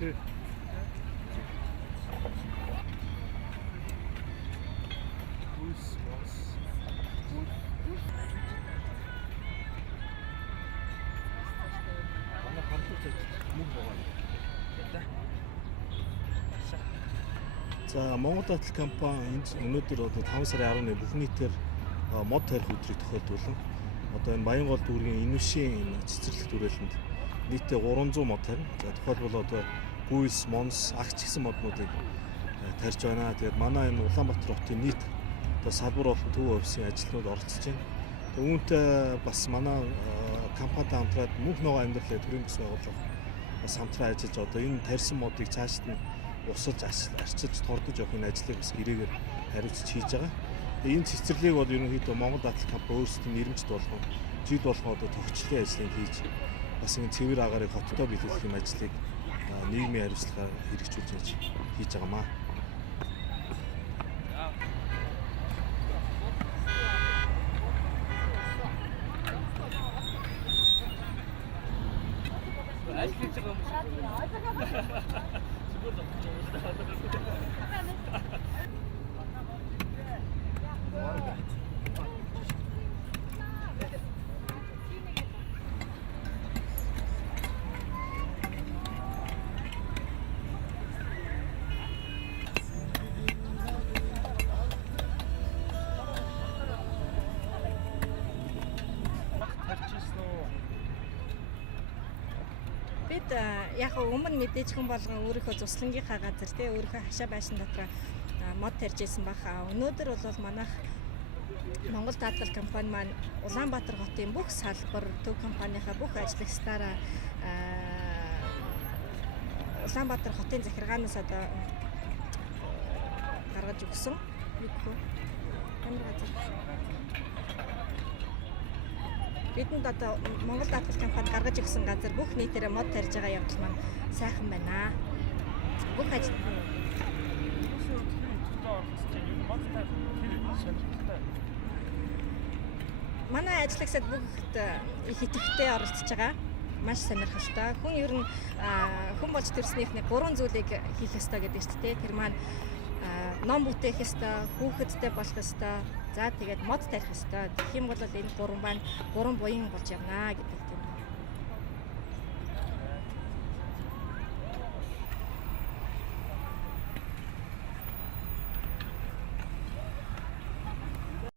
За Монгол Атал компани өнөөдөр одоо 5 сарын 11 бүх нийтээр мод тарих өдрийг тохиолдуулсан. Одоо энэ Баянгол дүүргийн Инүшийн цэцэрлэг түрээлэнд нийтдээ 300 мод тарина. За тухайлбал одоо гүйс, монс, агч гэсэн моднуудыг тарьж байна. Тэгээд манай энэ Улаанбаатар хотын нийт одоо салбар болон төв офисын ажилтнууд оролцож байна. Тэгээд үүнтэй бас манай компанитай хамтраад мөнх ногоо амьдралын төрийн бас байгууллага бас хамтран ажиллаж одоо энэ тарьсан модыг цаашд нь усаж арчиж тордож явах энэ ажлыг бас гэрээгээр хариуцж хийж байгаа. Энэ цэцэрлэгийг бол ерөнхийдөө Монгол Атал компани өөрсдийн нэрмжт болгон жил болгон одоо тогтчлын ажлыг хийж бас энэ цэвэр агаарыг хотдоо биелүүлэх юм ажлыг нийгмийн хариуцлагаар хэрэгжүүлж хийж байгаамаа. Бид яг өмнө мэдээж хүн болгон өөрийнхөө цуслангийнхаа газар тий өөрийнхөө хашаа байшин дотор мод тарьж ирсэн баха. Өнөөдөр бол манайх Монгол Атал компани маань Улаанбаатар хотын бүх салбар төв компанийнхаа бүх ажлагчдаараа Улаанбаатар хотын захиргаанаас одоо гаргаж өгсөн. Бидэнд одоо Монгол Атал компани гаргаж өгсөн газар бүх нийтээрээ мод тарьж байгаа явдал маань сайхан байна. Бүх ажил манай ажлагчид бүгд их идэвхтэй оролцож байгаа. Маш сонирхолтой. Хүн ер нь хүн болж төрснийхний 3 зүйлийг хийх ёстой гэдэг чинь тий. Тэр маань ном бүтээх ёстой, хүүхэдтэй болох ёстой. За тэгээд мод тарих ёстой. Тэгэх юм бол энэ 3 буян болж явна гэдэг.